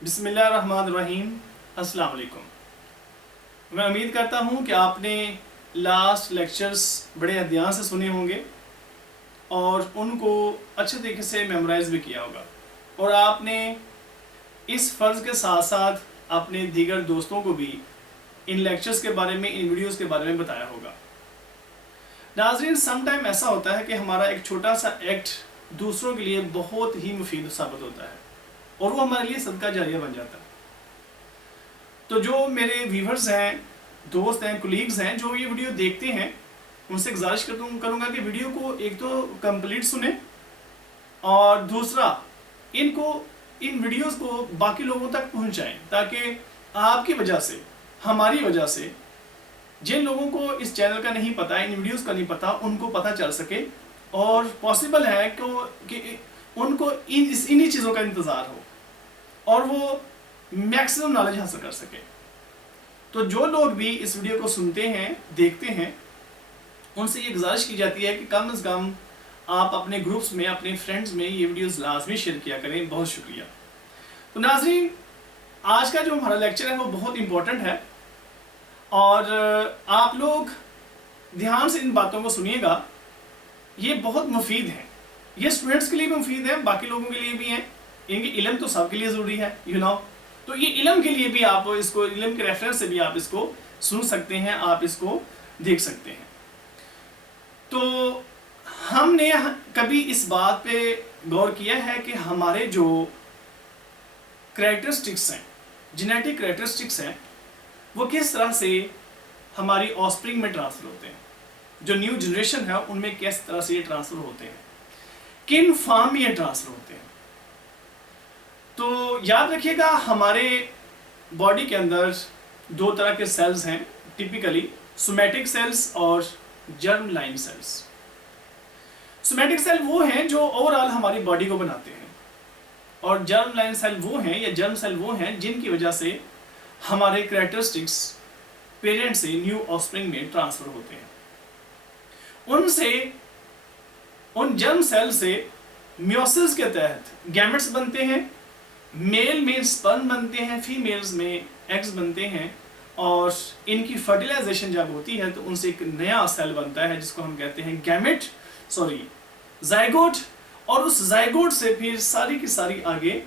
बिस्मिल्लाहिर्रहमानिर्रहीम। अस्सलाम वालेकुम। मैं उम्मीद करता हूँ कि आपने लास्ट लेक्चर्स बड़े ध्यान से सुने होंगे और उनको अच्छे तरीके से मेमोराइज भी किया होगा और आपने इस फ़र्ज़ के साथ साथ अपने दीगर दोस्तों को भी इन लेक्चर्स के बारे में, इन वीडियोस के बारे में बताया होगा। नाज़रीन, सम टाइम ऐसा होता है कि हमारा एक छोटा सा एक्ट दूसरों के लिए बहुत ही मुफीद साबित होता है और वो हमारे लिए सदका जारिया बन जाता है। तो जो मेरे व्यूवर्स हैं, दोस्त हैं, कोलीग्स हैं जो ये वीडियो देखते हैं, उनसे गुजारिश करूँगा कि वीडियो को एक तो कंप्लीट सुने और दूसरा इन वीडियोस को बाकी लोगों तक पहुंचाएं ताकि आपकी वजह से, हमारी वजह से जिन लोगों को इस चैनल का नहीं पता, इन वीडियोस का नहीं पता, उनको पता चल सके और पॉसिबल है कि उनको इन्हीं चीज़ों का इंतज़ार हो और वो मैक्सिमम नॉलेज हासिल कर सके। तो जो लोग भी इस वीडियो को सुनते हैं, देखते हैं, उनसे ये गुजारिश की जाती है कि कम से कम आप अपने ग्रुप्स में, अपने फ्रेंड्स में ये वीडियोस लाजमी शेयर किया करें। बहुत शुक्रिया। तो नाज़रीन, आज का जो हमारा लेक्चर है वो बहुत इम्पोर्टेंट है और आप लोग ध्यान से इन बातों को सुनिएगा। ये बहुत मुफीद है, ये स्टूडेंट्स के लिए भी मुफीद है, बाकी लोगों के लिए भी है। इनकी इल्म तो सबके लिए ज़रूरी है, तो ये इल्म के लिए भी आप इसको, इल्म के रेफरेंस से भी आप इसको सुन सकते हैं, आप इसको देख सकते हैं। तो हमने कभी इस बात पे गौर किया है कि हमारे जो कैरेक्टरिस्टिक्स हैं, जेनेटिक कैरेक्टरिस्टिक्स हैं, वो किस तरह से हमारी ऑफस्प्रिंग में ट्रांसफ़र होते हैं, जो न्यू जनरेशन है उनमें किस तरह से ये ट्रांसफ़र होते हैं, किन फॉर्म में ये ट्रांसफ़र होते हैं। तो याद रखिएगा, हमारे बॉडी के अंदर दो तरह के सेल्स हैं टिपिकली, सोमैटिक सेल्स और germ line cells. Somatic cell वो हैं जो ओवरऑल हमारी बॉडी को बनाते हैं और जर्म लाइन सेल वो हैं, या जर्म सेल वो हैं जिनकी वजह से हमारे कैरेक्टरिस्टिक्स पेरेंट से न्यू ऑफस्प्रिंग में ट्रांसफ़र होते हैं। उन जर्म सेल से मियोसिस के तहत गैमेट्स बनते हैं। मेल में स्पर्म बनते हैं, फीमेल्स में एग्स बनते हैं और इनकी फर्टिलाइजेशन जब होती है तो उनसे एक नया सेल बनता है जिसको हम कहते हैं जाइगोट। और उस जाइगोट से फिर सारी की सारी आगे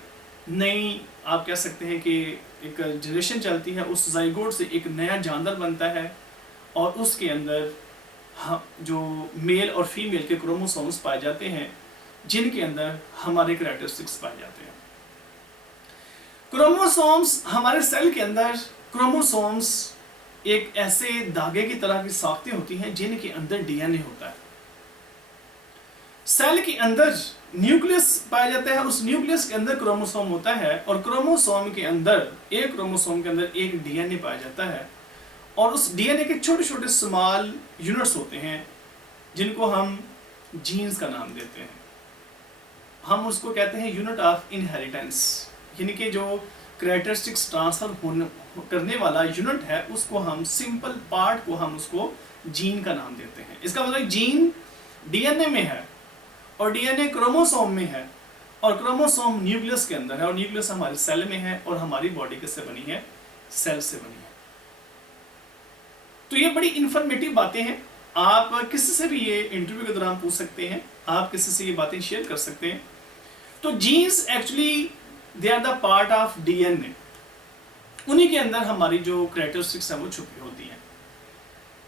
नई, आप कह सकते हैं कि एक जनरेशन चलती है। उस जाइगोट से एक नया जानवर बनता है और उसके अंदर जो मेल और फीमेल के क्रोमोसोम्स पाए जाते हैं जिनके अंदर हमारे कैरेक्टरिस्टिक्स पाए जाते हैं। क्रोमोसोम्स, हमारे सेल के अंदर क्रोमोसोम्स एक ऐसे धागे की तरह की साख्तें होती हैं जिनके अंदर डीएनए होता है। सेल के अंदर न्यूक्लियस पाया जाता है, उस न्यूक्लियस के अंदर क्रोमोसोम होता है और क्रोमोसोम के अंदर, एक क्रोमोसोम के अंदर एक डीएनए पाया जाता है और उस डीएनए के छोटे छोटे स्मॉल यूनिट्स होते हैं जिनको हम जीन्स का नाम देते हैं। हम उसको कहते हैं यूनिट ऑफ इनहेरिटेंस, यानी कि जो कैरेक्टरिस्टिक्स ट्रांसफर करने वाला यूनिट है उसको हम, सिंपल पार्ट को हम उसको जीन का नाम देते हैं। इसका मतलब जीन डीएनए में है और डीएनए क्रोमोसोम में है और क्रोमोसोम न्यूक्लियस के अंदर है और न्यूक्लियस हमारे सेल में है और हमारी बॉडी किससे बनी है? सेल से बनी है। तो ये बड़ी इंफॉर्मेटिव बातें हैं। आप किसी से भी ये इंटरव्यू के दौरान पूछ सकते हैं, आप किसी से ये बातें शेयर कर सकते हैं। तो genes actually they are the part of DNA, उन्हीं के अंदर हमारी जो कैरेक्टरिस्टिक्स है वो छुपी होती हैं।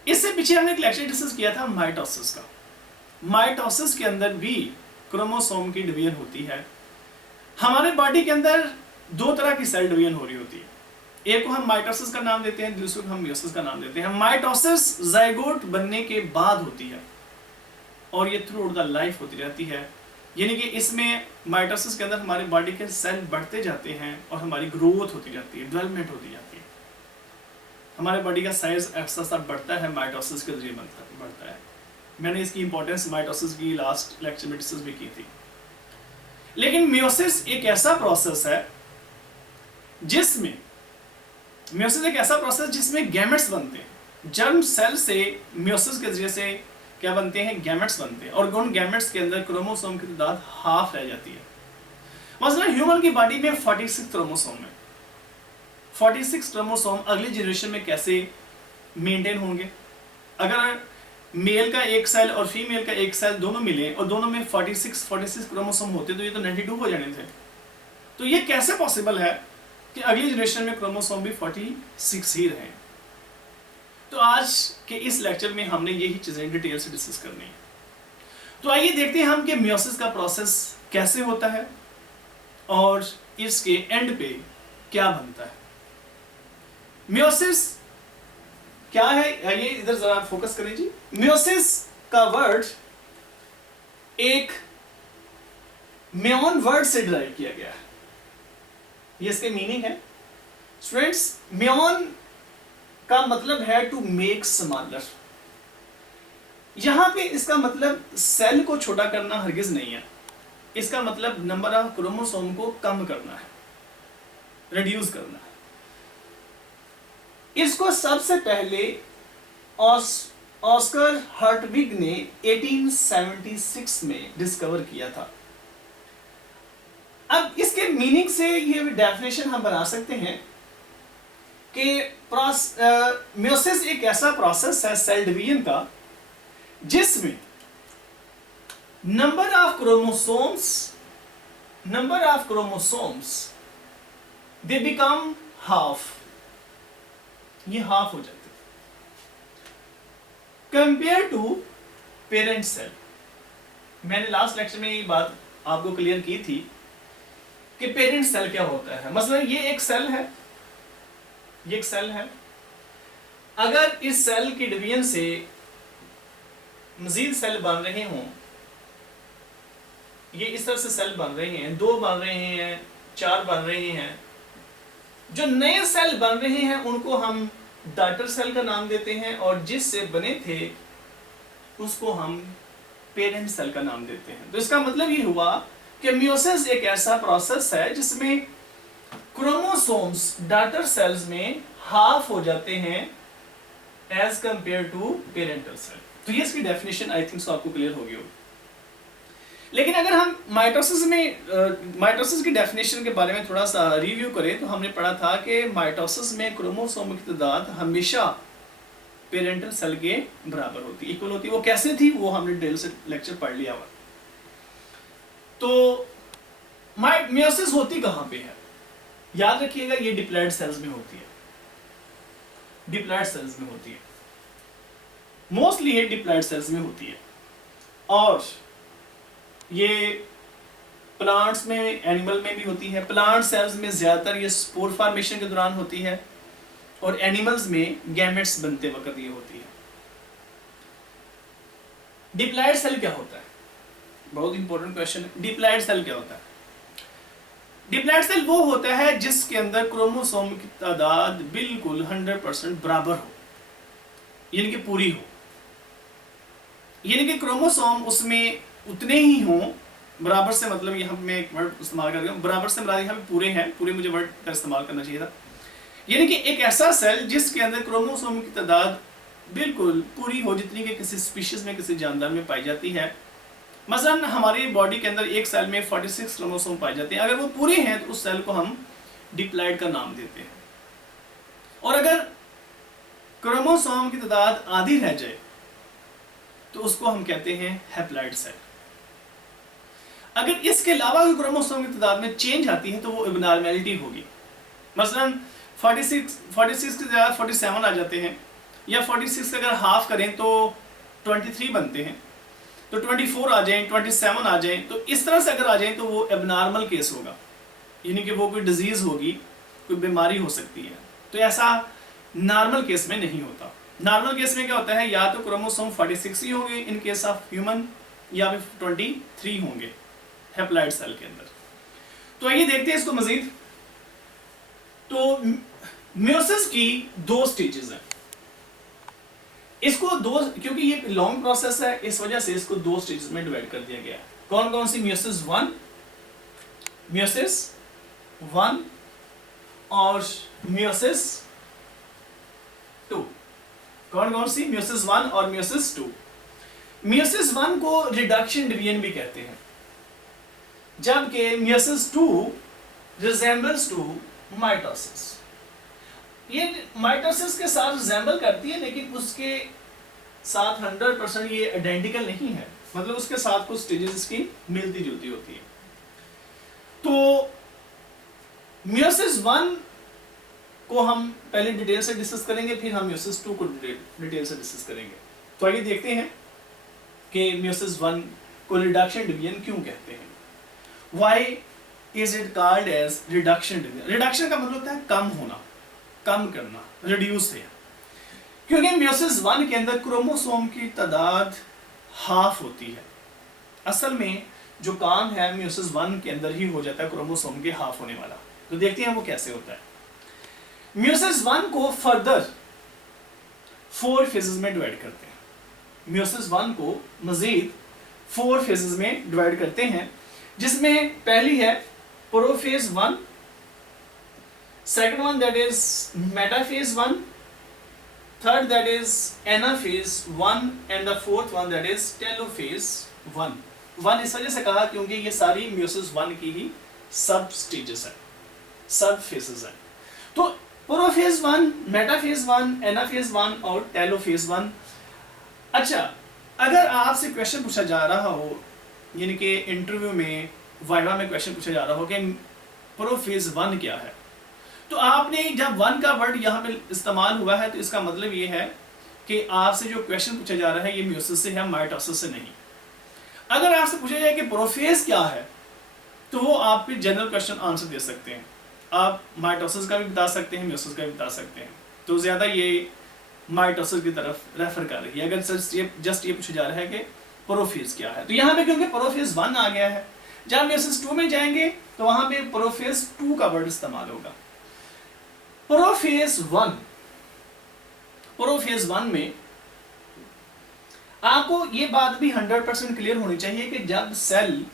इससे पीछे हमने एक लेक्चर डिस्कस किया था माइटोसिस का। माइटोसिस के अंदर भी क्रोमोसोम की डिवीजन होती है। हमारे बॉडी के अंदर दो तरह की सेल डिवीजन हो रही होती है, एक को हम माइटोसिस का नाम देते हैं, दूसरे को हम मियोसिस का नाम देते हैं। माइटोसिस जाइगोट बनने के बाद होती है और ये थ्रू आउट द लाइफ होती रहती है, यानी कि इसमें माइटोसिस के अंदर हमारे बॉडी के सेल बढ़ते जाते हैं और हमारी ग्रोथ होती जाती है, डेवलपमेंट होती जाती है। हमारे बॉडी का साइज ऐसा बढ़ता है, माइटोसिस के जरिए बढ़ता है। मैंने इसकी इंपॉर्टेंस माइटोसिस की लास्ट लेक्चर में डिस्कस भी की थी। लेकिन मियोसिस एक ऐसा प्रोसेस है जिसमें गैमेट्स बनते हैं। जर्म सेल से मियोसिस के जरिए से क्या बनते हैं? गैमेट्स बनते हैं और उन गैमेट्स के अंदर क्रोमोसोम की तादाद हाफ रह जाती है मसलन ह्यूमन की बॉडी में 46 क्रोमोसोम है। 46 क्रोमोसोम अगली जनरेशन में कैसे मेंटेन होंगे? अगर मेल का एक सेल और फीमेल का एक सेल दोनों मिले और दोनों में 46 क्रोमोसोम होते तो ये तो 92 हो जाने थे। तो ये कैसे पॉसिबल है कि अगली जनरेशन में क्रोमोसोम भी 46 ही रहे? तो आज के इस लेक्चर में हमने यही चीजें डिटेल से डिस्कस करनी है। तो आइए देखते हैं हम कि मियोसिस का प्रोसेस कैसे होता है और इसके एंड पे क्या बनता है। मियोसिस क्या है, आइए इधर जरा फोकस करें जी। मियोसिस का वर्ड एक म्योन वर्ड से डिराइव किया गया है, ये इसके मीनिंग है। स्टूडेंट्स, म्योन का मतलब है टू मेक स्मॉलर। यहां पे इसका मतलब सेल को छोटा करना हरगिज नहीं है, इसका मतलब नंबर ऑफ क्रोमोसोम को कम करना है, रिड्यूस करना है। इसको सबसे पहले ऑस्कर हर्टविग ने 1876 में डिस्कवर किया था। अब इसके मीनिंग से ये डेफिनेशन हम बना सकते हैं कि मियोसिस एक ऐसा प्रोसेस है सेल डिवीजन का जिसमें number of chromosomes they become half, ये हाफ हो जाते कंपेयर टू पेरेंट सेल। मैंने लास्ट लेक्चर में ये बात आपको क्लियर की थी कि पेरेंट सेल क्या होता है। मसलन ये एक सेल है, ये एक सेल है, अगर इस सेल की डिवीजन से मजीद सेल बन रहे हों, ये इस तरह से सेल बन रहे हैं, 2 बन रहे हैं, 4 बन रहे हैं, जो नए सेल बन रहे हैं उनको हम डॉटर सेल का नाम देते हैं और जिससे बने थे उसको हम पेरेंट सेल का नाम देते हैं। तो इसका मतलब ये हुआ कि मियोसिस एक ऐसा प्रोसेस है जिसमें क्रोमोसोम्स डॉटर सेल्स में हाफ हो जाते हैं as compare to parental cell. तो ये इसकी डेफिनेशन आई थिंक सो आपको क्लियर होगी होगी। लेकिन अगर हम माइटोसिस की डेफिनेशन के बारे में थोड़ा सा रिव्यू करें तो हमने पढ़ा था कि माइटोसिस में क्रोमोसोम की तादाद हमेशा पेरेंटल सेल के बराबर होती है, इक्वल होती है। वो कैसे थी वो हमने डिटेल से लेक्चर पढ़ लिया हुआ। तो मियोसिस होती कहां पे है? याद रखिएगा ये डिप्लॉयड सेल्स में होती है, डिप्लॉयड सेल्स में होती है, मोस्टली ये डिप्लॉयड सेल्स में होती है। और ये प्लांट्स में, एनिमल में भी होती है। प्लांट सेल्स में ज्यादातर ये स्पोर फॉर्मेशन के दौरान होती है और एनिमल्स में गैमेट्स बनते वक्त ये होती है। डिप्लॉयड सेल क्या होता है? बहुत इंपॉर्टेंट क्वेश्चन है। डिप्लॉयड सेल क्या होता है? डिप्लॉयड सेल वो होता है जिसके अंदर क्रोमोसोम की तादाद बिल्कुल 100% बराबर हो, यानी कि पूरी हो, यानी कि क्रोमोसोम उसमें उतने ही हों। बराबर से मतलब यहाँ मैं एक वर्ड इस्तेमाल कर रहा हूँ, बराबर से मतलब यहाँ पे पूरे हैं, पूरे मुझे वर्ड का इस्तेमाल करना चाहिए था। यानी कि एक ऐसा सेल जिसके अंदर क्रोमोसोम की तादाद बिल्कुल पूरी हो, जितनी कि किसी स्पीशीज में, किसी जानदार में पाई जाती है। मसलन हमारी बॉडी के अंदर एक सेल में 46 क्रोमोसोम पाए जाते हैं। अगर वो पूरे हैं तो उस सेल को हम डिप्लॉयड का नाम देते हैं। और अगर क्रोमोसोम की तादाद आधी रह जाए तो उसको हम कहते हैं हैप्लॉयड सेल। अगर इसके अलावा कोई क्रोमोसोम की तादाद में चेंज आती है तो वो एबनॉर्मेलिटी होगी। मसलन 46 की जगह 47 आ जाते हैं, या 46 अगर हाफ करें तो 23 बनते हैं, तो 24 आ जाएं, 27 आ जाएं, तो इस तरह से अगर आ जाएं तो वो एबनॉर्मल केस होगा, यानी कि वो कोई डिजीज होगी, कोई बीमारी हो सकती है। तो ऐसा नॉर्मल केस में नहीं होता। नॉर्मल केस में क्या होता है, या तो क्रोमोसोम 46 ही होंगे इन केस ऑफ ह्यूमन, या फिर 23 होंगे हैप्लॉयड सेल के अंदर। तो आइए देखते हैं इसको मजीद। तो मियोसिस की 2 स्टेजेस हैं। इसको 2, क्योंकि ये लॉन्ग प्रोसेस है इस वजह से इसको 2 स्टेजेस में डिवाइड कर दिया गया है। कौन कौन सी? मियोसिस 1 और मियोसिस 2। कौन कौन सी? मियोसिस 1 और मियोसिस 2। मियोसिस 1 को रिडक्शन डिवीजन भी कहते हैं। जबकि मियोसिस 2 रिजेंबल्स टू माइटोसिस। ये माइटोसिस के साथ रिजेंबल करती है, लेकिन उसके साथ 100% ये आइडेंटिकल नहीं है, मतलब उसके साथ कुछ स्टेजेस इसकी मिलती जुलती होती है। तो मियोसिस 1 को हम पहले डिटेल से डिस्कस करेंगे, फिर हम मियोसिस 2 को डिटेल से डिस्कस करेंगे। तो आइए देखते हैं कि मियोसिस 1 को रिडक्शन डिवीजन क्यों कहते हैं। Why is it called as reduction division. Reduction का मतलब होता है कम होना, कम करना, रिड्यूस है। क्योंकि मियोसिस 1 के अंदर क्रोमोसोम की तादाद हाफ होती है। असल में जो काम है मियोसिस 1 के अंदर ही हो जाता है, क्रोमोसोम के हाफ होने वाला। तो देखते हैं वो कैसे होता है। मियोसिस 1 को फर्दर 4 फेजेस में डिवाइड करते हैं। मियोसिस 1 को मजीद 4 फेजेस में डिवाइड करते हैं, जिसमें पहली है prophase 1, second one that is metaphase 1, third that is anaphase 1 and the fourth one that is telophase 1 इस वजह से कहा क्योंकि ये सारी मियोसिस 1 की ही सब स्टेजेस है, सब फेजेस है। तो प्रोफेज 1, मेटाफेज 1, एनाफेज 1 और टेलोफेज 1। अच्छा, अगर आपसे क्वेश्चन पूछा जा रहा हो, यानी कि इंटरव्यू में, वाइवा में क्वेश्चन पूछा जा रहा हो कि प्रोफेज 1 क्या है, तो आपने जब 1 का वर्ड यहाँ पे इस्तेमाल हुआ है तो इसका मतलब ये है कि आपसे जो क्वेश्चन पूछा जा रहा है ये मियोसिस से है, माइटोसिस से नहीं। अगर आपसे पूछा जाए कि प्रोफेज क्या है, तो वो आप भी जनरल क्वेश्चन आंसर दे सकते हैं। आप माइटोसिस का भी बता सकते हैं, मियोसिस का भी बता सकते हैं। तो ज़्यादा ये माइटोसिस की तरफ रेफर कर रही है। अगर जस्ट ये पूछा जा रहा है कि प्रोफेज क्या है, तो यहाँ पे क्योंकि प्रोफेज 1 आ गया है, जब मियोसिस 2 में जाएंगे तो वहाँ पे प्रोफेज 2 का वर्ड इस्तेमाल होगा। प्रोफेज 1 में आपको ये बात भी 100% क्लियर होनी चाहिए कि जब सेल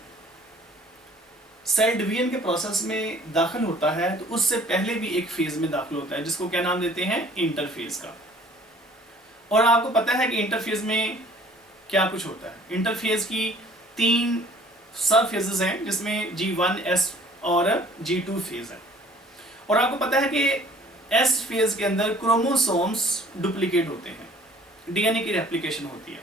डिवीजन के प्रोसेस में दाखिल होता है तो उससे पहले भी एक फेज में दाखिल होता है, जिसको क्या नाम देते हैं, इंटरफेज का। और आपको पता है कि इंटरफेज में क्या कुछ होता है। इंटरफेज की 3 सब फेजेस हैं, जिसमें G1, S और G2 फेज है। और आपको पता है कि S फेज के अंदर क्रोमोसोम्स डुप्लीकेट होते हैं, डीएनए की रेप्लिकेशन होती है।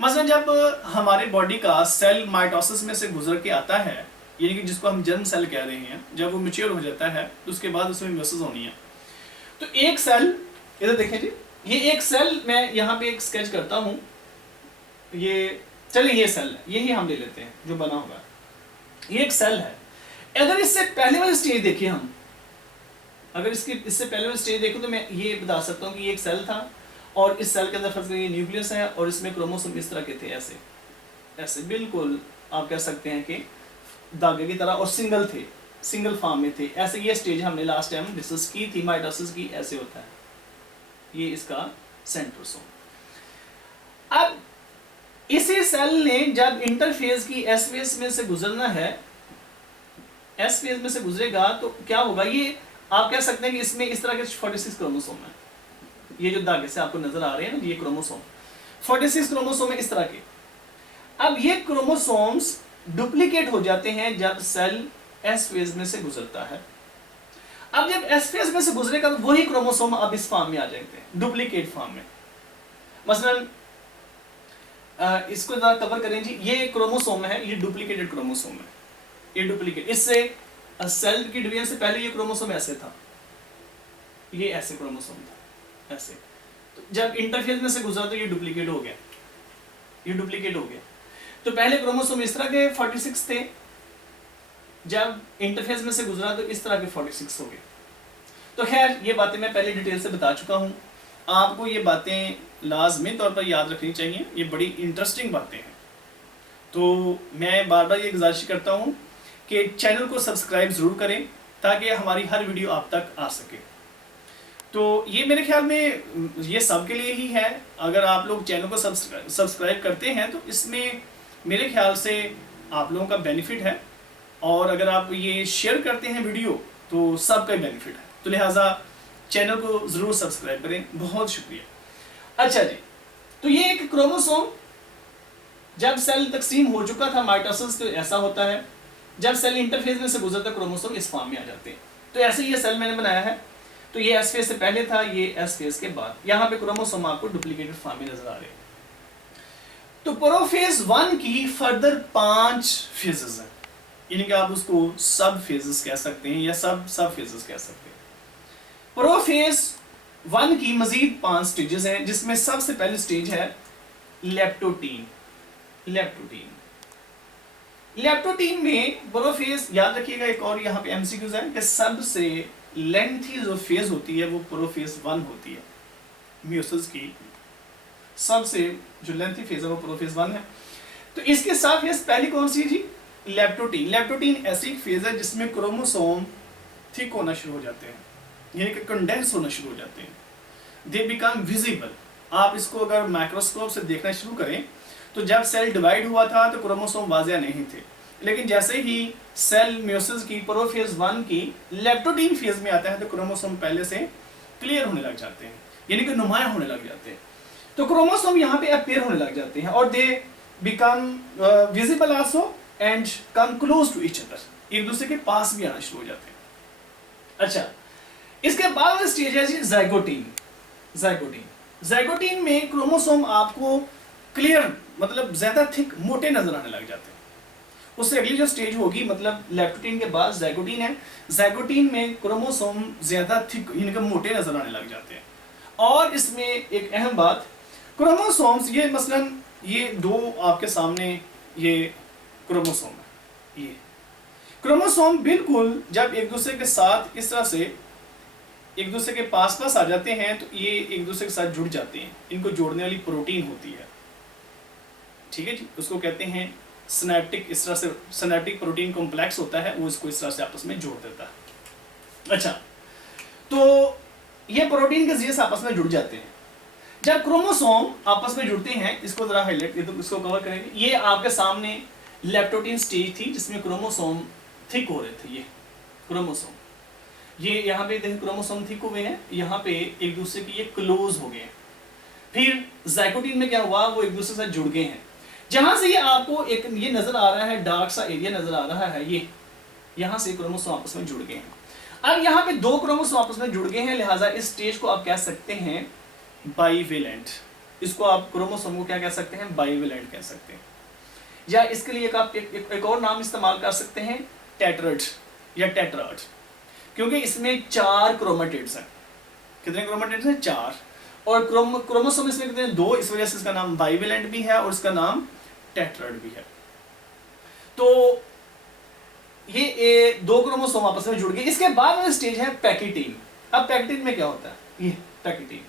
मसलन जब हमारे बॉडी का सेल माइटोसिस में से गुजर के आता है, यानी कि जिसको हम जर्म सेल कह रहे हैं, जब वो मैच्योर हो जाता है तो उसके बाद उसमें मियोसिस होनी है। तो एक सेल, इधर देखें जी, ये एक सेल मैं यहाँ पे एक स्केच करता हूँ। ये चलिए ये सेल है, यही हम ले लेते हैं जो बना हुआ है। ये एक सेल है। अगर इससे पहले वाली स्टेज देखिए हम, अगर इससे पहले वाली स्टेज देखो तो मैं ये बता सकता हूँ कि ये एक सेल था और इस सेल के अंदर फर्ज करिए न्यूक्लियस है और इसमें क्रोमोसोम इस तरह के थे, ऐसे ऐसे बिल्कुल आप कह सकते हैं कि धागे की तरह, और सिंगल थे, सिंगल फॉर्म में थे ऐसे। ये स्टेज हमने लास्ट टाइम डिस्कस की थी माइटोसिस की, ऐसे होता है। ये इसका सेंट्रोसोम। अब इसी सेल ने जब इंटरफेज की एस फेज में से गुजरना है, एस फेज में से गुजरेगा तो क्या होगा, ये आप कह सकते हैं कि इसमें इस तरह के 46 क्रोमोसोम है। ये जो धागे से आपको नजर आ रहे हैं ना, ये क्रोमोसोम 46 क्रोमोसोम है इस तरह के। अब ये क्रोमोसोम्स डुप्लीकेट हो जाते हैं जब सेल एस फेज में से गुजरता है। अब जब एस फेज में से गुजरेगा तो वही क्रोमोसोम अब इस फॉर्म में आ जाते हैं, डुप्लीकेट फॉर्म में। मसलन इसको जरा कवर करें जी, ये क्रोमोसोम है, ये डुप्लीकेटेड क्रोमोसोम है, ये डुप्लीकेट। इससे सेल की डिवीजन से पहले ये क्रोमोसोम ऐसे था, ये ऐसे क्रोमोसोम था, ऐसे। तो जब इंटरफेज में से गुजरा तो ये डुप्लीकेट हो गया, ये डुप्लीकेट हो गया। तो पहले क्रोमोसोम इस तरह के 46 थे, जब इंटरफेज में से गुजरा तो इस तरह के 46 हो गए। तो खैर ये बातें मैं पहले डिटेल से बता चुका हूँ, आपको ये बातें लाजमी तौर पर याद रखनी चाहिए, ये बड़ी इंटरेस्टिंग बातें हैं। तो मैं बार बार ये गुजारिश करता हूँ कि चैनल को सब्सक्राइब ज़रूर करें ताकि हमारी हर वीडियो आप तक आ सके। तो ये मेरे ख्याल में ये सब के लिए ही है। अगर आप लोग चैनल को सब्सक्राइब करते हैं तो इसमें मेरे ख्याल से आप लोगों का बेनिफिट है, और अगर आप ये शेयर करते हैं वीडियो तो सबका बेनिफिट है। तो लिहाजा चैनल को ज़रूर सब्सक्राइब करें, बहुत शुक्रिया। अच्छा जी, तो ये एक क्रोमोसोम जब सेल तकसीम हो चुका था माइटोसिस तो ऐसा होता है, जब सेल इंटरफेज में से गुजरता है क्रोमोसोम इस फॉर्म में आ जाते हैं। तो ऐसे ही ये सेल मैंने बनाया है, तो ये एस फेज से पहले था, ये एस फेज के बाद, यहाँ पे क्रोमोसोम आपको डुप्लीकेटेड फॉर्म में नजर आ रहे हैं। तो प्रोफेज 1 की फर्दर 5 फेजेस हैं, यानी कि आप उसको सब फेजेस कह सकते हैं या सब फेजेस कह सकते हैं। प्रोफेज 1 की मजीद 5 स्टेजेस हैं, जिसमें सबसे पहली स्टेज है लेप्टोटीन। लेप्टोटीन में प्रोफेज, याद रखिएगा एक और यहाँ पे एमसीक्यूज है कि सबसे लेंथी जो फेज होती है वो प्रोफेज 1 होती है। मियोसिस की सबसे जो लेंथी फेज है वो प्रोफेज 1 है। तो इसके साथ फेज पहली कौन सी थी? लेप्टोटीन। लेप्टोटीन ऐसी फेज है जिसमें क्रोमोसोम थिक होना शुरू हो जाते हैं, यानी कि कंडेंस होना शुरू हो जाते हैं, दे बिकम विजिबल। आप इसको अगर माइक्रोस्कोप से देखना शुरू करें तो जब सेल डिवाइड हुआ था तो क्रोमोसोम वाज़ेह नहीं थे, लेकिन जैसे ही सेल म्यूसिस की प्रोफेज 1 की लेप्टोटीन फेज में आता है तो क्रोमोसोम पहले से क्लियर होने लग जाते हैं, यानी कि नुमाया होने लग जाते हैं। तो क्रोमोसोम यहाँ पे अपीयर होने लग जाते हैं और they become visible also and come close to each other, एक दूसरे के पास भी आना शुरू हो जाते हैं। अच्छा, इसके बाद स्टेज है जी ज़ाइगोटीन। ज़ाइगोटीन में क्रोमोसोम आपको क्लियर, मतलब ज्यादा थिक, मोटे नजर आने लग जाते हैं। उससे अगली जो स्टेज होगी, मतलब लेप्टोटीन के बाद ज़ाइगोटीन है। ज़ाइगोटीन में क्रोमोसोम ज्यादा थिक, यानी कि मोटे नजर आने लग जाते हैं। और इसमें एक अहम बात, क्रोमोसोम्स, ये मसलन ये दो आपके सामने ये क्रोमोसोम है, ये क्रोमोसोम बिल्कुल जब एक दूसरे के साथ इस तरह से एक दूसरे के पास आ जाते हैं तो ये एक दूसरे के साथ जुड़ जाते हैं। इनको जोड़ने वाली प्रोटीन होती है, ठीक है जी, उसको कहते हैं सिनेप्टिक। इस तरह से सिनेप्टिक प्रोटीन कॉम्प्लेक्स होता है, वो इसको इस तरह से आपस में जोड़ देता है। अच्छा, तो ये प्रोटीन के जरिए से आपस में जुड़ जाते हैं। जब क्रोमोसोम आपस में जुड़ते हैं, इसको जरा हाईलाइट, इसको कवर करेंगे। ये आपके सामने लेप्टोटीन स्टेज थी जिसमें क्रोमोसोम थिक हो रहे थे। ये क्रोमोसोम, ये यहाँ पे देखिए क्रोमोसोम थिक हुए हैं, यहाँ पे एक दूसरे के ये क्लोज हो गए। फिर ज़ाइगोटीन में क्या हुआ, वो एक दूसरे से जुड़ गए हैं। जहां से ये आपको एक ये नजर आ रहा है, डार्क सा एरिया नजर आ रहा है, ये यहाँ से क्रोमोसोम आपस में जुड़ गए हैं। अब यहाँ पे दो क्रोमोसोम आपस में जुड़ गए हैं, लिहाजा इस स्टेज को आप कह सकते हैं बाइवेलेंट। इसको आप क्रोमोसोम को क्या कह सकते हैं? बाइवेलेंट कह सकते हैं। या इसके लिए आप एक और नाम इस्तेमाल कर सकते हैं, टेट्राड या टेट्राड, क्योंकि इसमें 4 क्रोमेटिड्स हैं। कितने क्रोमेटिड्स हैं? 4। और क्रोमोसोम इसमें कितने? 2, इस वजह से इसका नाम बाइवेलेंट भी है और इसका नाम टेट्राड भी है। तो ये 2 क्रोमोसोम आपस में जुड़ गए। इसके बाद में स्टेज है पैकिटीन। अब पैकिटीन में क्या होता है? ये पैकिटीन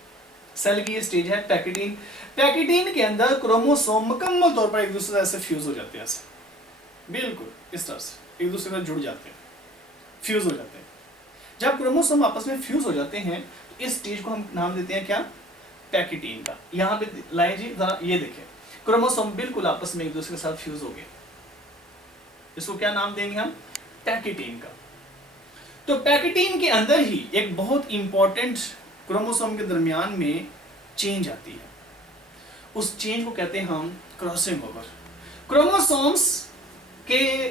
सेल की ये स्टेज है पैकिटीन। पैकिटीन के अंदर क्रोमोसोम मुकम्मल तौर पर एक दूसरे से फ्यूज हो जाते हैं, ऐसे बिल्कुल इस तरह से एक दूसरे से जुड़ जाते हैं, फ्यूज हो जाते हैं। जब क्रोमोसोम आपस में फ्यूज हो जाते हैं तो इस स्टेज को हम नाम देते हैं क्या? पैकिटीन का। यहाँ पे लाए जी जरा, ये देखें, क्रोमोसोम बिल्कुल आपस में एक दूसरे के साथ फ्यूज हो गए। इसको क्या नाम देंगे हम? पैकिटीन का। तो पैकिटीन के अंदर ही एक बहुत इंपॉर्टेंट क्रोमोसोम के दरमियान में चेंज आती है। उस चेंज को कहते हैं हम क्रॉसिंग ओवर। क्रोमोसोम्स के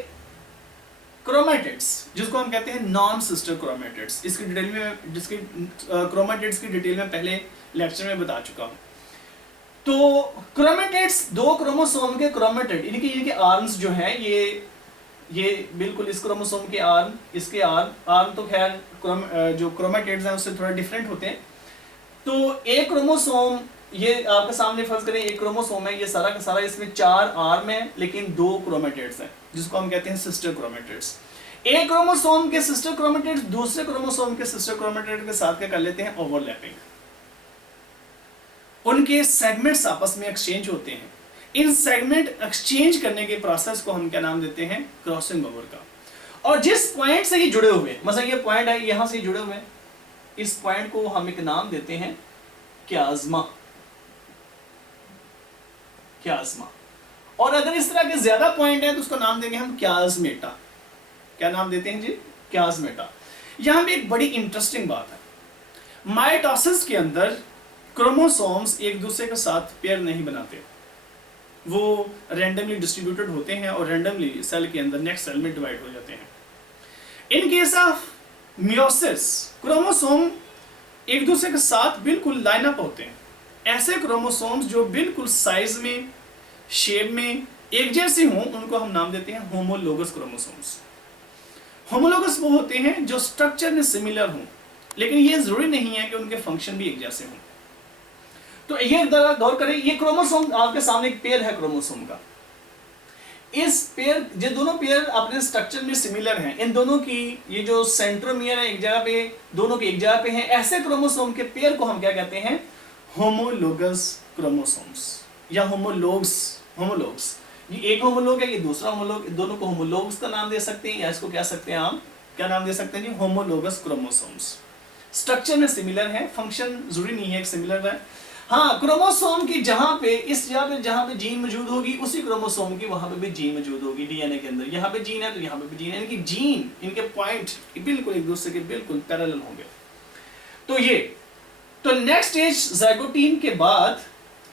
क्रोमेटिड्स, जिसको हम कहते हैं नॉन सिस्टर क्रोमेटिड्स, इसकी डिटेल में, जिसकी क्रोमेटिड्स की डिटेल में पहले लेक्चर में बता चुका हूं। तो क्रोमेटिड्स, 2 क्रोमोसोम के क्रोमेटिड, इनके आर्म्स जो हैं, ये बिल्कुल इस क्रोमोसोम के आर्म, इसके आर्म तो खैर जो क्रोमेटिड्स हैं उससे थोड़ा डिफरेंट होते हैं। तो एक क्रोमोसोम, ये आपके सामने फर्ज करें एक क्रोमोसोम है, ये सारा का सारा, इसमें 4 आर्म है लेकिन 2 क्रोमेटिड्स हैं, जिसको हम कहते हैं सिस्टर क्रोमेटिड्स। एक क्रोमोसोम के सिस्टर क्रोमेटिड्स दूसरे क्रोमोसोम के सिस्टर क्रोमेटिड के साथ क्या कर लेते हैं? ओवरलैपिंग। उनके सेगमेंट्स आपस में एक्सचेंज होते हैं। इन सेगमेंट एक्सचेंज करने के प्रोसेस को हम क्या नाम देते हैं? क्रॉसिंग ओवर का। और जिस पॉइंट से ये जुड़े हुए, मतलब ये पॉइंट है, यहां से जुड़े हुए हैं, इस पॉइंट को हम एक नाम देते हैं क्याज्मा। क्याज्मा। और अगर इस तरह के ज्यादा पॉइंट है तो उसका नाम देंगे हम क्याज्मेटा। क्या नाम देते हैं जी? क्याज्मेटा। यहां पे एक बड़ी इंटरेस्टिंग बात है, माइटोसिस के अंदर क्रोमोसोम्स एक दूसरे के साथ पेयर नहीं बनाते। वो रैंडमली डिस्ट्रीब्यूटेड होते हैं और रैंडमली सेल के अंदर नेक्स्ट सेल में डिवाइड हो जाते हैं। In case of meiosis chromosome एक दूसरे के साथ बिल्कुल लाइन अप होते हैं। ऐसे क्रोमोसोम्स जो बिल्कुल साइज में, शेप में एक जैसे हों उनको हम नाम देते हैं होमोलोगस क्रोमोसोम्स। होमोलोगस वो होते हैं जो स्ट्रक्चर में सिमिलर हों, लेकिन ये जरूरी नहीं है कि उनके फंक्शन भी एक जैसे हों। तो ये गौर करें, ये क्रोमोसोम आपके सामने एक पेयर है क्रोमोसोम का। इस पेयर, जो दोनों पेयर अपने स्ट्रक्चर में सिमिलर हैं, इन दोनों की ये जो सेंट्रोमियर है एक जगह पे, दोनों के एक जगह पे हैं, ऐसे क्रोमोसोम के पेयर को हम क्या कहते हैं? होमोलोगस क्रोमोसोम्स या होमोलोग्स। ये एक होमोलोग है, ये दूसरा होमोलोग, दोनों को होमोलोग्स का नाम दे सकते हैं, या इसको क्या सकते हैं हम, क्या नाम दे सकते हैं जी? Homologous chromosomes. स्ट्रक्चर में सिमिलर है, फंक्शन जरूरी नहीं है कि सिमिलर है। हाँ, क्रोमोसोम की जहां पे, इस जहां पे जीन मौजूद होगी, उसी क्रोमोसोम की वहां पे भी जीन मौजूद होगी डीएनए के अंदर। यहाँ पे जीन है तो यहाँ पे भी जीन है, यानी कि जीन, इनके पॉइंट बिल्कुल एक दूसरे के बिल्कुल पैरेलल होंगे। तो नेक्स्ट स्टेज ज़ाइगोटीन के बाद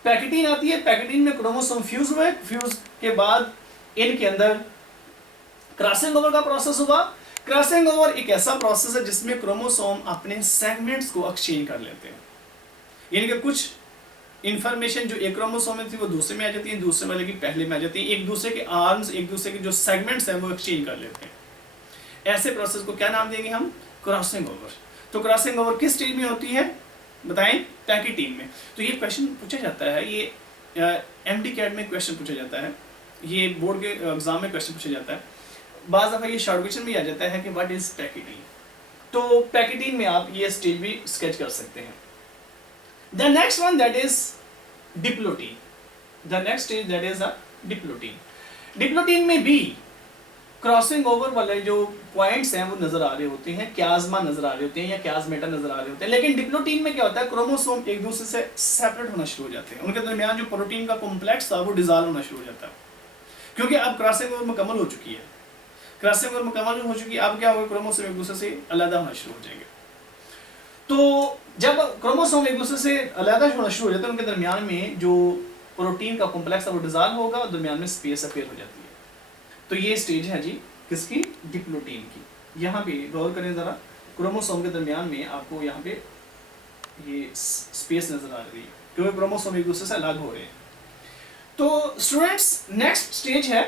पैकेटीन आती है। पैकेटीन में क्रोमोसोम फ्यूज हुए, फ्यूज के बाद इनके अंदर क्रॉसिंग ओवर का प्रोसेस हुआ। क्रॉसिंग ओवर एक ऐसा प्रोसेस है जिसमें क्रोमोसोम अपने सेगमेंट्स को एक्सचेंज कर लेते हैं, यानी कि कुछ इंफॉर्मेशन जो एक क्रोमोसोम में थी वो दूसरे में आ जाती है, दूसरे वाले की पहले में आ जाती है। एक दूसरे के आर्म्स, एक दूसरे के जो सेगमेंट्स हैं वो एक्सचेंज कर लेते हैं। ऐसे प्रोसेस को क्या नाम देंगे हम? Crossing over. तो क्रॉसिंग ओवर किस स्टेज में होती है बताएं? पैकेटीन में। तो ये क्वेश्चन पूछा जाता है, ये एमडी कैट में क्वेश्चन पूछा जाता है, ये बोर्ड के एग्जाम में क्वेश्चन पूछा जाता है, बाज़ दफ़ा ये शॉर्ट क्वेश्चन भी आ जाता है कि व्हाट इज पैकेटीन। तो पैकेटीन में आप ये स्टेज भी स्केच कर सकते हैं। The next one, that is diplotene. The next stage, that is a diplotene. Diplotene में भी क्रॉसिंग ओवर वाले जो पॉइंट्स हैं वो नजर आ रहे होते हैं, क्याज़मा नजर आ रहे होते हैं या क्याज़मेटा नजर आ रहे होते हैं। लेकिन डिप्लोटीन में क्या होता है? क्रोमोसोम एक दूसरे से सेपरेट होना शुरू हो जाते हैं, उनके दरमियान जो प्रोटीन का कॉम्प्लेक्स था वो डिसॉल्व होना शुरू हो जाता है, क्योंकि अब क्रॉसिंग ओवर मुकम्मल हो चुकी है। क्रॉसिंग ओवर मुकम्मल हो चुकी है, अब क्या होगा? क्रोमोसोम एक दूसरे से अलग होना शुरू हो जाएंगे। तो जब क्रोमोसोम एक दूसरे से अलग होना शुरू हो जाता है, उनके दरमियान में जो प्रोटीन का कॉम्प्लेक्स है वो डिसॉल्व होगा और दरमियान में स्पेस अपीयर हो जाती है। तो ये स्टेज है जी किसकी? डिप्लोटीन की। यहाँ पे गौर करें जरा, क्रोमोसोम के दरमियान में आपको यहाँ पे ये स्पेस नजर आ रही है, क्योंकि क्रोमोसोम एक दूसरे से अलग हो रहे हैं। तो स्टूडेंट्स, नेक्स्ट स्टेज है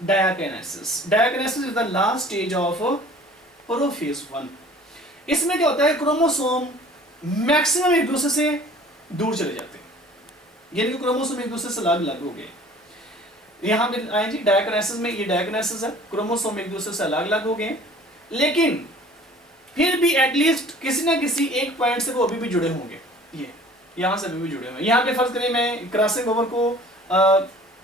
diakinesis. Diakinesis is the last stage of prophase 1। इसमें क्या होता है? क्रोमोसोम मैक्सिमम एक दूसरे से दूर चले जाते हैं, यानी कि क्रोमोसोम एक दूसरे से अलग हो गए। यहाँ पे आए जी डायकिनेसिस में, ये डायकिनेसिस है, क्रोमोसोम एक दूसरे से अलग हो गए, लेकिन फिर भी एटलीस्ट किसी ना किसी एक पॉइंट से वो अभी भी जुड़े होंगे। ये यहाँ से अभी भी जुड़े होंगे। यहाँ पे फर्ज करें मैं क्रॉसिंग ओवर को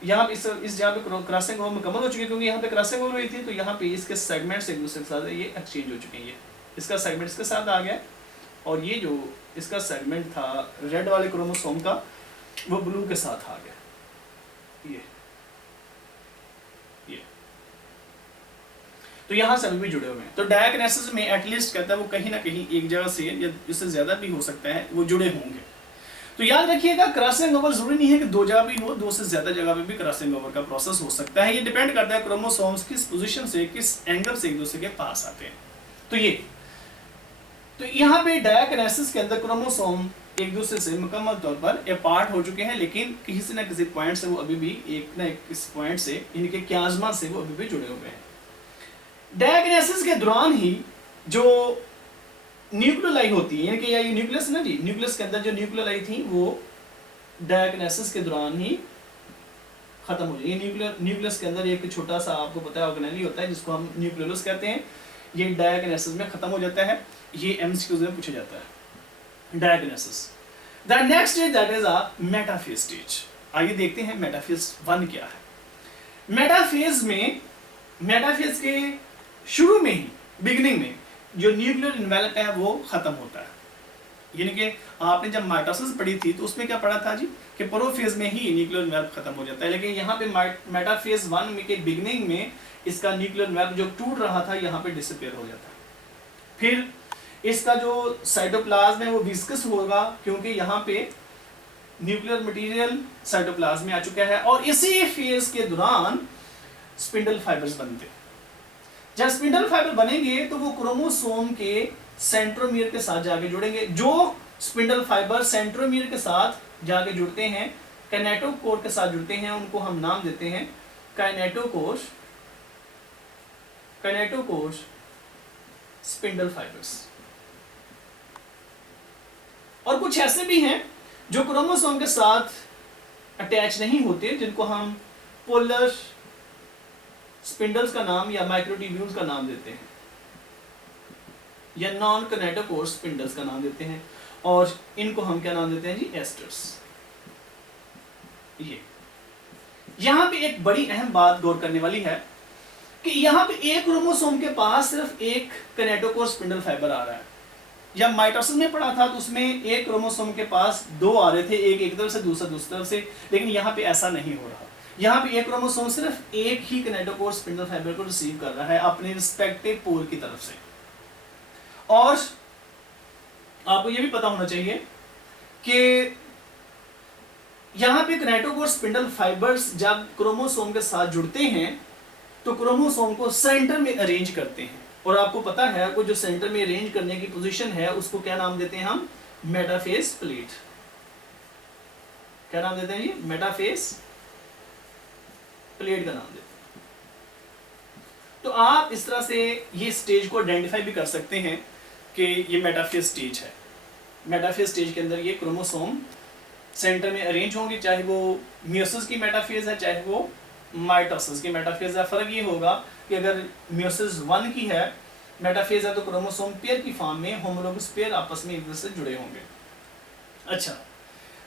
यहाँ पे इस जगह पे क्रॉसिंग ओवर मुकम्मल हो चुकी है, क्योंकि यहाँ पे क्रॉसिंग ओवर हुई थी, तो यहाँ पे इसके सेगमेंट्स एक दूसरे के साथ ये एक्सचेंज हो चुके हैं। ये इसका सेगमेंट इसके साथ आ गया, और ये जो इसका सेगमेंट था रेड वाले क्रोमोसोम का वो ब्लू के साथ आ गया। ये तो यहां से अभी भी जुड़े हुए हैं। तो डायकिनेसिस में एटलीस्ट कहता है वो कहीं ना कहीं एक जगह से या इससे ज्यादा भी हो सकता है वो जुड़े होंगे। तो याद रखिएगा, क्रॉसिंग ओवर जरूरी नहीं है कि दो जगह भी हो, दो से ज्यादा जगह पे भी क्रॉसिंग ओवर का प्रोसेस हो सकता है। ये डिपेंड करता है क्रोमोसोम्स किस पोजीशन से, किस एंगल से एक दूसरे के पास आते हैं। तो यहाँ पे डायकिनेसिस के अंदर क्रोमोसोम एक दूसरे से मुकम्मल तौर पर अपार्ट हो चुके हैं, लेकिन किसी न किसी पॉइंट से वो अभी भी एक ना एक इस पॉइंट से, इनके क्याज़मा से वो अभी भी जुड़े हुए हैं। डायकिनेसिस के दौरान ही जो न्यूक्लियोलाई होती है, यानी कि ये न्यूक्लियस ना जी, न्यूक्लियस के अंदर जो न्यूक्लियोलाई थी वो डायकिनेसिस के दौरान ही खत्म हो जाएगी। न्यूक्लियस के अंदर एक छोटा सा, आपको पता है, ऑर्गेनेली होता है जिसको हम न्यूक्लियोलस कहते हैं। ये डायकिनेसिस में खत्म हो जाता है। ये एमसीक्यूज में पूछा जाता है diakinesis. The next stage that is a metaphase stage. आइए देखते हैं मेटाफेज 1 क्या है। मेटाफेज के शुरू में ही, बिगिनिंग में जो न्यूक्लियर इन्वेलप है वो खत्म होता है। यानी कि आपने जब माइटोसिस पढ़ी थी तो उसमें क्या पढ़ा था जी कि प्रोफेज में ही न्यूक्लियर इन्वेलप खत्म हो जाता है, लेकिन यहाँ पे मेटाफेज 1 में के बिगिनिंग में इसका न्यूक्लियर इन्वेलप जो टूट रहा था यहाँ पे डिसअपीयर हो जाता है। फिर इसका जो साइटोप्लाज्म है वो विस्कस होगा, क्योंकि यहाँ पे न्यूक्लियर मटेरियल साइटोप्लाज्म में आ चुका है और इसी फेज के दौरान स्पिंडल फाइबर्स बनते हैं। जब स्पिंडल फाइबर बनेंगे तो वो क्रोमोसोम के सेंट्रोमियर के साथ जाके जुड़ेंगे। जो स्पिंडल फाइबर सेंट्रोमियर के साथ जाके जुड़ते हैं, काइनेटोकोर के साथ जुड़ते हैं, उनको हम नाम देते हैं काइनेटोकोर, काइनेटोकोर स्पिंडल फाइबर्स। और कुछ ऐसे भी हैं जो क्रोमोसोम के साथ अटैच नहीं होते, जिनको हम पोलर स्पिंडल्स का नाम या माइक्रोट्यूब्यूल्स का नाम देते हैं, या नॉन काइनेटोकोर स्पिंडल्स का नाम देते हैं, और इनको हम क्या नाम देते हैं जी, एस्टर्स। ये यहां पे एक बड़ी अहम बात गौर करने वाली है कि यहां पे एक क्रोमोसोम के पास सिर्फ एक काइनेटोकोर स्पिंडल फाइबर आ रहा है। जब माइटोसिस में पढ़ा था तो उसमें एक क्रोमोसोम के पास दो आ रहे थे, एक तरफ से दूसरा दूसरी तरफ से, लेकिन यहाँ पे ऐसा नहीं हो रहा। यहाँ पे एक क्रोमोसोम सिर्फ एक ही काइनेटोकोर स्पिंडल फाइबर को रिसीव कर रहा है अपने रिस्पेक्टिव पोल की तरफ से। और आपको ये भी पता होना चाहिए कि यहाँ पे काइनेटोकोर स्पिंडल फाइबर्स जब क्रोमोसोम के साथ जुड़ते हैं तो क्रोमोसोम को सेंटर में अरेंज करते हैं। और आपको पता है वो जो सेंटर में अरेंज करने की पोजीशन है उसको क्या नाम देते हैं हम, मेटाफेज प्लेट। क्या नाम देते हैं ये, मेटाफेज प्लेट का नाम देते हैं। तो आप इस तरह से ये स्टेज को आइडेंटिफाई भी कर सकते हैं कि ये मेटाफेज स्टेज है। मेटाफेज स्टेज के अंदर ये क्रोमोसोम सेंटर में अरेंज होंगे, चाहे वो मियोसिस की मेटाफेज है चाहे वो माइटोसिस की मेटाफेज है। फर्क ये होगा कि अगर मियोसिस 1 की है मेटाफेज है तो क्रोमोसोम पेयर की फॉर्म में होमोलोगस पेयर आपस में एक दूसरे से जुड़े होंगे। अच्छा,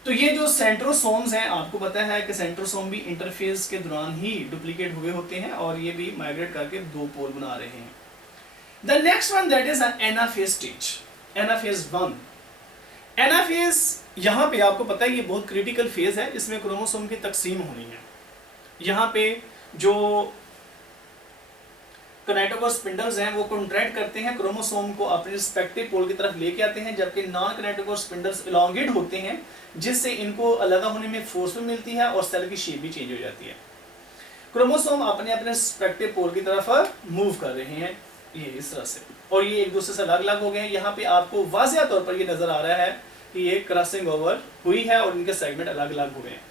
तो ये जो सेंट्रोसोम्स हैं, आपको पता है कि सेंट्रोसोम भी इंटरफेज के दौरान ही डुप्लीकेट हुए होते हैं और ये भी माइग्रेट करके दो पोल बना रहे हैं। The next one that is anaphase stage, anaphase 1। Anaphase यहाँ पे आपको पता है ये बहुत क्रिटिकल फेज है, इसमें क्रोमोसोम की तकसीम होनी है। यहाँ पे जो काइनेटोकोर स्पिंडल्स हैं वो कॉन्ट्रैक्ट करते हैं, क्रोमोसोम को अपने रिस्पेक्टिव पोल की तरफ लेके आते हैं, जबकि नॉन काइनेटोकोर स्पिंडल्स इलॉन्गेट होते हैं जिससे इनको अलग होने में फोर्स भी मिलती है और सेल की शेप भी चेंज हो जाती है। क्रोमोसोम अपने अपने रिस्पेक्टिव पोल की तरफ मूव कर रहे हैं ये इस तरह से, और ये एक दूसरे से अलग अलग हो गए हैं। यहाँ पे आपको वाज़ेह तौर पर ये नजर आ रहा है कि ये क्रॉसिंग ओवर हुई है और इनके सेगमेंट अलग अलग हुए हैं।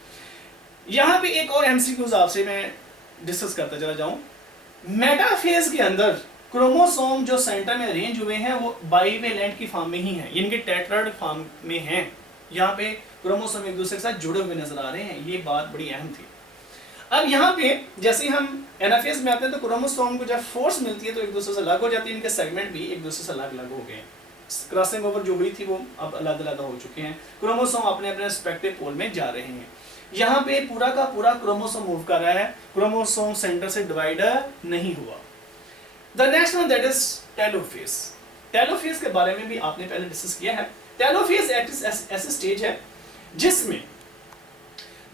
यहाँ पे एक और एमसीक्यूज आपसे मैं डिस्कस करता चला जाऊं। मेटाफेज के अंदर क्रोमोसोम जो सेंटर में अरेंज हुए हैं वो बाइवेलेंट की फॉर्म में ही हैं, इनके टेट्राड फॉर्म में हैं। यहाँ पे क्रोमोसोम एक दूसरे के साथ जुड़े हुए नजर आ रहे हैं, ये बात बड़ी अहम थी। अब यहाँ पे जैसे हम एनाफेज में आते हैं तो क्रोमोसोम को जब फोर्स मिलती है तो एक दूसरे से अलग हो जाती है, इनके सेगमेंट भी एक दूसरे से अलग अलग हो गए। क्रॉसिंग ओवर जो हुई थी वो अब अलग अलग हो चुके हैं, क्रोमोसोम अपने अपने रिस्पेक्टिव पोल में जा रहे हैं। यहाँ पे पूरा का पूरा क्रोमोसोम मूव कर रहा है, क्रोमोसोम सेंटर से डिवाइड नहीं हुआ। The next one that is telophase. Telophase के बारे में भी आपने पहले डिस्कस किया है। टेलोफेज ऐसे स्टेज है जिसमें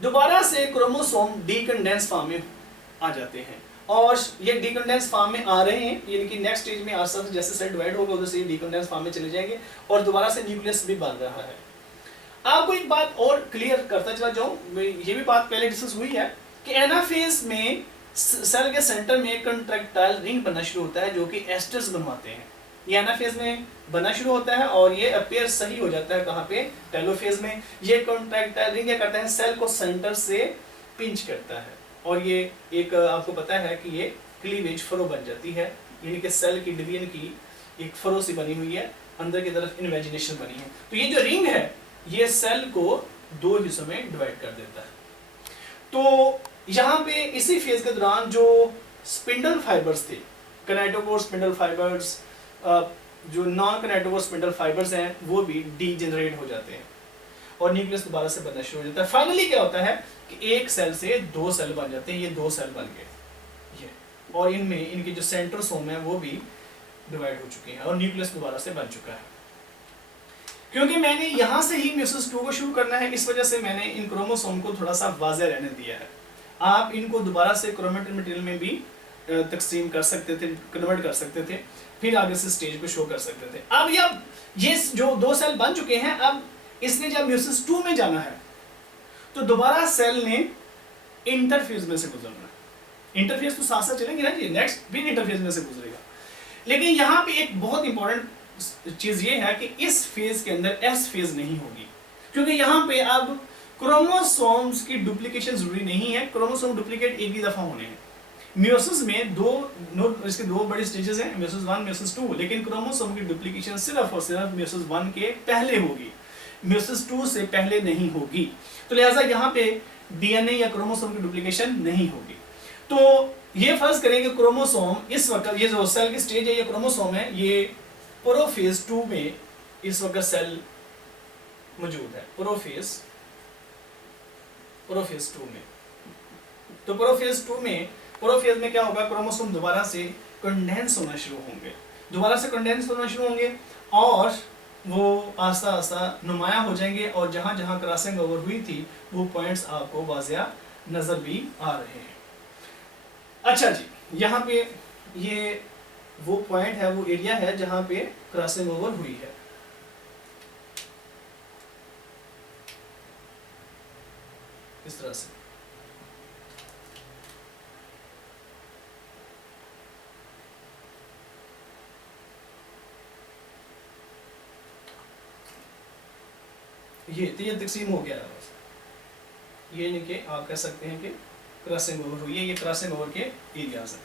दोबारा से क्रोमोसोम डीकंडेंस फॉर्म में आ जाते हैं, और ये डीकंडेंस फॉर्म में आ रहे हैं, इनकी नेक्स्ट स्टेज में आस्ते आस्ते जैसे सेल डिवाइड होगा उधर से डीकंडेंस फॉर्म में चले जाएंगे और दोबारा से न्यूक्लियस भी बन रहा है। आपको एक बात और क्लियर करता चला जाऊं, ये भी बात पहले डिस्कस हुई है कि एनाफेज में सेल के सेंटर में एक कंट्रैक्टाइल रिंग बनना शुरू होता है जो कि एस्टर्स बनवाते हैं। ये एनाफेज में बनना शुरू होता है और ये अपीयर सही हो जाता है कहाँ पे, टेलोफेज में। ये कंट्रैक्टाइल रिंग क्या करता है, सेल को सेंटर से पिंच करता है और ये एक आपको पता है कि ये क्लीवेज फरो बन जाती है, यानी कि सेल की डिवीजन की एक फरो सी बनी हुई है, अंदर की तरफ इन्वेजिनेशन बनी है। तो ये जो रिंग है ये सेल को दो हिस्सों में डिवाइड कर देता है। तो यहाँ पे इसी फेज के दौरान जो स्पिंडल फाइबर्स थे, काइनेटोकोर स्पिंडल फाइबर्स, जो नॉन काइनेटोकोर स्पिंडल फाइबर्स हैं वो भी डीजेनरेट हो जाते हैं और न्यूक्लियस दोबारा से बनना शुरू हो जाता है। फाइनली क्या होता है कि एक सेल से दो सेल बन जाते हैं, ये दो सेल बन गए ये, और इनमें इनके जो सेंट्रोसोम है वो भी डिवाइड हो चुके हैं और न्यूक्लियस दोबारा से बन चुका है। क्योंकि मैंने यहाँ से ही म्यूसिस 2 को शुरू करना है, इस वजह से मैंने इन क्रोमोसोम को थोड़ा सा वाज़ेह रहने दिया है। आप इनको दोबारा से क्रोमेटिन मटेरियल में भी तकसीम कर सकते थे, कन्वर्ट कर सकते थे, फिर आगे से स्टेज को शो कर सकते थे। अब ये जो दो सेल बन चुके हैं, अब इसने जब म्यूसिस 2 में जाना है तो दोबारा सेल ने इंटरफेज में से गुजरना है। इंटरफेज तो साथ साथ चलेंगे ना जी, नेक्स्ट भी इंटरफेज में से गुजरेगा। लेकिन यहाँ पे एक बहुत इंपॉर्टेंट चीज ये है कि इस फेज के अंदर एस फेज नहीं होगी, क्योंकि यहाँ पे अब क्रोमोसोम्स की डुप्लीकेशन जरूरी नहीं है। क्रोमोसोम डुप्लीकेट एक ही दफा होने हैं। मियोसिस में इसके दो बड़े स्टेजेस हैं, मियोसिस 1 मियोसिस 2, लेकिन क्रोमोसोम की डुप्लीकेशन सिर्फ और सिर्फ मियोसिस 1 के पहले होगी, मियोसिस 2 से पहले नहीं होगी। तो लिहाजा यहाँ पे डीएनए या क्रोमोसोम की डुप्लीकेशन नहीं होगी। तो ये फर्ज करें कि क्रोमोसोम इस वक्त, ये जो सेल की स्टेज है, ये क्रोमोसोम है, ये प्रोफेज 2 में इस वक्त सेल मौजूद है, प्रोफेज 2 में। तो प्रोफेज में क्या होगा, क्रोमोसोम दोबारा से कंडेंस होना शुरू होंगे, और वो आस्ता आस्ता नुमाया हो जाएंगे, और जहां जहां क्रॉसिंग ओवर हुई थी वो पॉइंट्स आपको वाज़िया नजर भी आ रहे हैं। अच्छा जी, यहाँ पे ये वो पॉइंट है, वो एरिया है जहां पे क्रॉसिंग ओवर हुई है। इस तरह से ये तकसीम हो गया है, ये नहीं कि आप कह सकते हैं कि क्रॉसिंग ओवर हुई है, ये क्रॉसिंग ओवर के एरियाज हैं,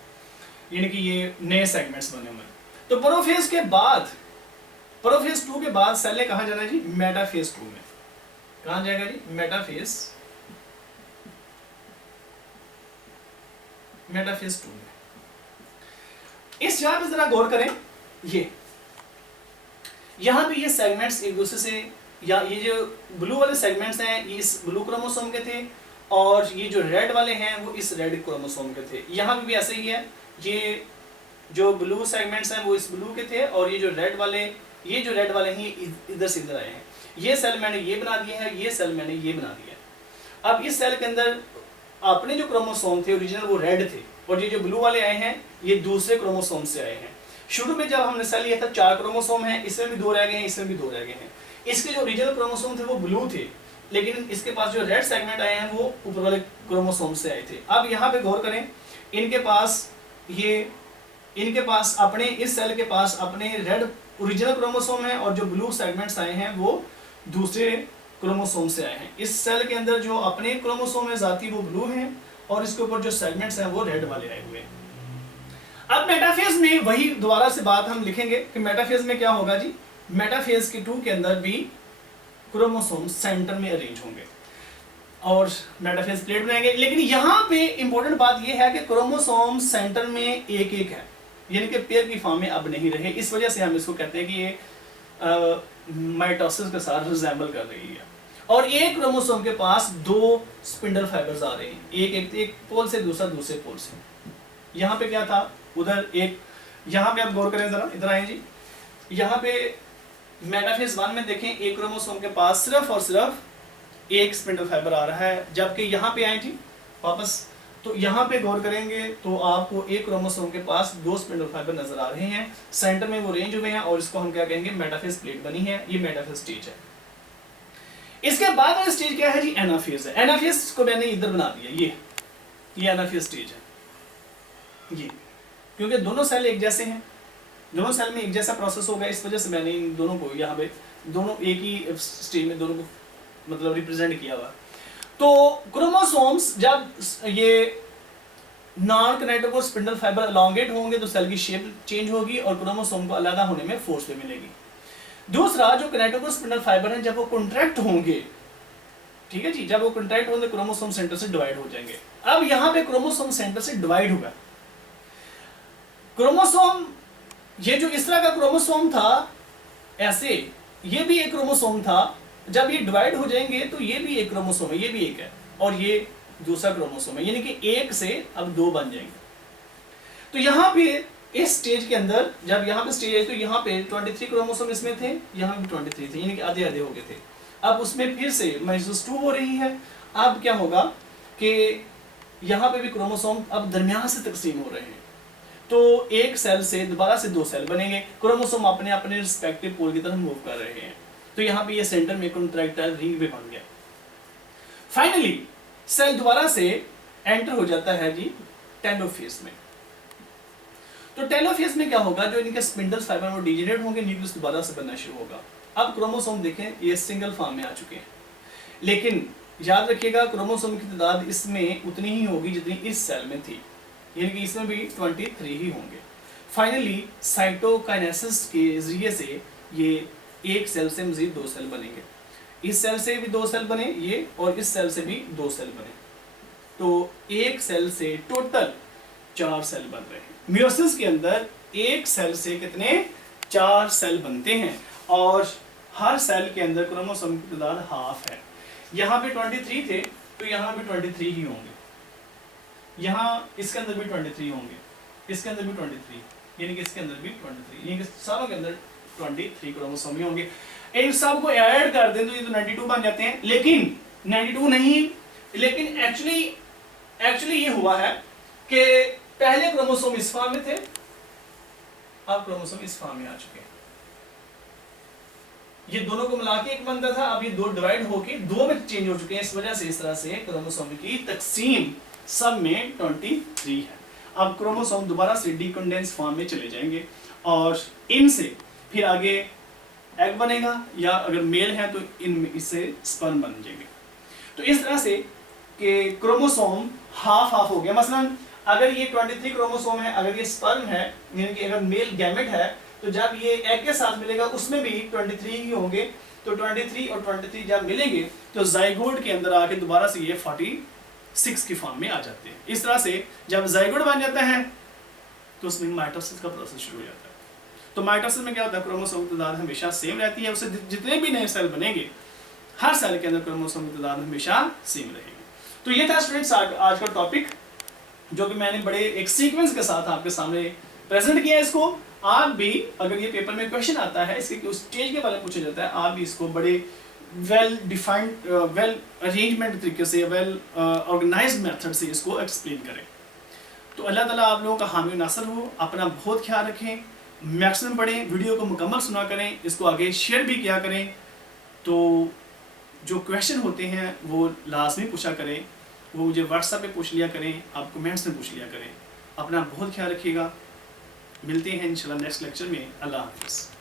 यानी कि ये नए सेगमेंट्स बने हुए हैं। तो प्रोफेज के बाद, प्रोफेज 2 के बाद सेल ने कहाँ जाना है जी, मेटाफेज 2 में। कहाँ जाएगा जी, मेटाफेज 2 में। इस जगह पे जरा गौर करें, ये यहाँ पे ये सेगमेंट्स एक दूसरे से, या ये जो ब्लू वाले सेगमेंट्स हैं ये इस ब्लू क्रोमोसोम के थे, और ये जो रेड वाले हैं वो इस रेड क्रोमोसोम के थे। यहाँ भी ऐसे ही है, ये जो ब्लू सेगमेंट्स हैं वो इस ब्लू के थे, और ये जो रेड वाले हैं इधर से इधर आए हैं। ये सेल मैंने ये बना दिया है, ये सेल मैंने ये बना दिया है। अब इस सेल के अंदर अपने जो क्रोमोसोम थे ओरिजिनल वो रेड थे, और ये जो ब्लू वाले आए हैं ये दूसरे क्रोमोसोम से आए हैं। शुरू में जब हमने सेल लिया था 4 क्रोमोसोम हैं, इसमें भी 2 रह गए हैं, इसमें भी 2 रह गए हैं। इसके जो ओरिजिनल क्रोमोसोम थे वो ब्लू थे, लेकिन इसके पास जो रेड सेगमेंट आए हैं वो ऊपर वाले क्रोमोसोम से आए थे। अब यहाँ पे गौर करें, इनके पास अपने, इस सेल के पास अपने रेड ओरिजिनल क्रोमोसोम है, और जो ब्लू सेगमेंट्स आए हैं वो दूसरे क्रोमोसोम से आए हैं। इस सेल के अंदर जो अपने क्रोमोसोम है जाती वो ब्लू हैं, और इसके ऊपर जो सेगमेंट्स हैं वो रेड वाले आए हुए हैं। अब मेटाफेज में वही दोबारा से बात हम लिखेंगे कि मेटाफेज में क्या होगा जी, मेटाफेज के 2 के अंदर भी क्रोमोसोम सेंटर में अरेंज होंगे और मेटाफेज प्लेट बनाएंगे। लेकिन यहाँ पे इंपॉर्टेंट बात यह है कि क्रोमोसोम सेंटर में एक एक है, यानी कि पेयर की फॉर्म में अब नहीं रहे। इस वजह से हम इसको कहते हैं कि ये माइटोसिस के साथ रिजेंबल कर रही है, और एक क्रोमोसोम के पास 2 स्पिंडल फाइबर्स आ रहे हैं, एक पोल से दूसरे पोल से। यहाँ पे क्या था, उधर एक, यहाँ पे आप गौर करें जरा, इधर आए जी, यहाँ पे मेटाफेज 1 में देखें एक क्रोमोसोम के पास सिर्फ और सिर्फ एक स्पिंडल फाइबर आ रहा है, जबकि यहाँ पे आए जी वापस, तो यहाँ पे गौर करेंगे तो आपको एक क्रोमोसोम के पास 2 स्पिंडल फाइबर नजर आ रहे हैं, सेंटर में वो रेंज हुए हैं, और इसको हम क्या कहेंगे, मेटाफेज प्लेट बनी है, ये मेटाफेज स्टेज है। इसके बाद वाला स्टेज क्या है जी, एनाफेज है। एनाफेज को मैंने इधर बना दिया, ये एनाफेज स्टेज है, ये क्योंकि दोनों सेल एक जैसे हैं, दोनों सेल में एक जैसा प्रोसेस होगा, इस वजह से मैंने इन दोनों को यहाँ पे दोनों एक ही स्टेज में दोनों को मतलब रिप्रेजेंट किया हुआ। तो क्रोमोसोम्स जब ये non kinetic spindle fibre elongate होंगे तो सेल की शेप चेंज होगी और क्रोमोसोम को अलग होने में फोर्स भी मिलेगी। दूसरा, जो किनेटिक स्पिंडल फाइबर हैं जब वो कॉन्ट्रैक्ट होंगे, ठीक है जी, जब वो कॉन्ट्रैक्ट होंगे क्रोमोसोम सेंटर से डिवाइड हो जाएंगे। अब यहाँ पे क्रोमोसोम सेंटर से डिवाइड होगा, क्रोमोसोम ये जो इस तरह का क्रोमोसोम था ऐसे, ये भी एक क्रोमोसोम था, जब ये डिवाइड हो जाएंगे तो ये भी एक क्रोमोसोम है, ये भी एक है, और ये दूसरा क्रोमोसोम है, यानी कि एक से अब 2 बन जाएंगे। तो यहाँ पे इस स्टेज के अंदर जब यहाँ पे स्टेज है तो यहाँ पे 23 क्रोमोसोम इसमें थे, यहाँ भी 23 थे, यानी कि आधे आधे हो गए थे। अब उसमें फिर से -2 हो रही है। अब क्या होगा कि यहाँ पे भी क्रोमोसोम अब दरमियान से तकसीम हो रहे हैं, तो एक सेल से दोबारा से 2 सेल बनेंगे, क्रोमोसोम अपने अपने रिस्पेक्टिव पोल की तरफ मूव कर रहे हैं। तो यहाँ पे ये सेंटर में कॉन्ट्रैक्टाइल रिंग भी बन गया। फाइनली सेल दोबारा से एंटर हो जाता है जी टेलोफेज में। तो टेलोफेज में क्या होगा, जो इनके स्पिंडल फाइबर वो डिजेनरेट होंगे, न्यूक्लियस दोबारा से बनना शुरू होगा। अब क्रोमोसोम देखें, ये सिंगल फॉर्म में आ चुके हैं, लेकिन याद रखिएगा क्रोमोसोम की तादाद इसमें उतनी ही होगी जितनी इस सेल में थी, यानी कि इसमें भी 23 ही होंगे। फाइनली साइटोकाइनेसिस के जरिए से ये एक सेल से मजीद 2 सेल बनेंगे, इस सेल से भी 2 सेल बने ये, और इस सेल से भी 2 सेल बने, तो एक सेल से टोटल 4 सेल बन रहे हैं। मियोसिस के अंदर एक सेल से कितने 4 सेल बनते हैं, और हर सेल के अंदर क्रोमोसोम की तादाद हाफ है। यहाँ पे 23 थे तो यहाँ भी 23 ही होंगे, यहाँ इसके अंदर भी 23 होंगे, इसके अंदर भी 23, यानी कि इसके अंदर भी 23, यानी कि सारों के अंदर 23 क्रोमोसोम ही होंगे। इन सब को ऐड कर दें तो ये तो 92 बन जाते हैं, लेकिन 92 नहीं, लेकिन एक्चुअली ये हुआ है कि पहले क्रोमोसोम इस फॉर्म में थे, अब क्रोमोसोम इस फॉर्म में आ चुके हैं। ये दोनों को मिला के एक बनता था, अब ये 2 डिवाइड होके 2 में चेंज हो चुके हैं। इस वजह से इस तरह से क्रोमोसोम की तकसीम सब में 23 है। अब क्रोमोसोम दोबारा से डीकंडेंस फॉर्म में चले जाएंगे, और इनसे फिर आगे एग बनेगा, या अगर मेल है तो इनमें इससे स्पर्म बन जाएंगे। तो इस तरह से कि क्रोमोसोम हाफ हाफ हो गया। मसलन अगर ये 23 क्रोमोसोम है, अगर ये स्पर्म है, यानी कि अगर मेल गैमेट है, तो जब ये एग के साथ मिलेगा उसमें भी 23 ही होंगे। तो 23 और 23 जब मिलेंगे तो जाइगोट के अंदर आके दोबारा से ये 46 की फॉर्म में आ जाते हैं। इस तरह से जब जाइगोट बन जाता है तो उसमें माइटोसिस का प्रोसेस शुरू हो जाता है। तो माइटोसिस में क्या होता है, क्रोमोसोम की तादाद हमेशा सेम रहती है, उससे जितने भी नए सेल बनेंगे हर सेल के अंदर क्रोमोसोम की तादाद हमेशा सेम रहेगी। तो ये था स्टूडेंट्स आज का टॉपिक, जो कि मैंने बड़े एक सीक्वेंस के साथ आपके सामने प्रेजेंट किया है। इसको आप भी, अगर ये पेपर में क्वेश्चन आता है इसके उस स्टेज के बारे में पूछा जाता है, आप भी इसको बड़े वेल डिफाइंड, वेल अरेंजमेंट तरीके से, वेल ऑर्गेनाइज्ड मेथड से इसको एक्सप्लेन करें। तो अल्लाह ताला आप लोगों का हामी नासर हो। अपना बहुत ख्याल रखें, मैक्सिमम पढ़ें, वीडियो को मुकम्मल सुना करें, इसको आगे शेयर भी किया करें। तो जो क्वेश्चन होते हैं वो लाजमी पूछा करें, वो मुझे व्हाट्सएप पे पूछ लिया करें, आप कमेंट्स में पूछ लिया करें। अपना बहुत ख्याल रखिएगा, मिलते हैं इंशाल्लाह नेक्स्ट लेक्चर में। अल्लाह हाफ़िज़।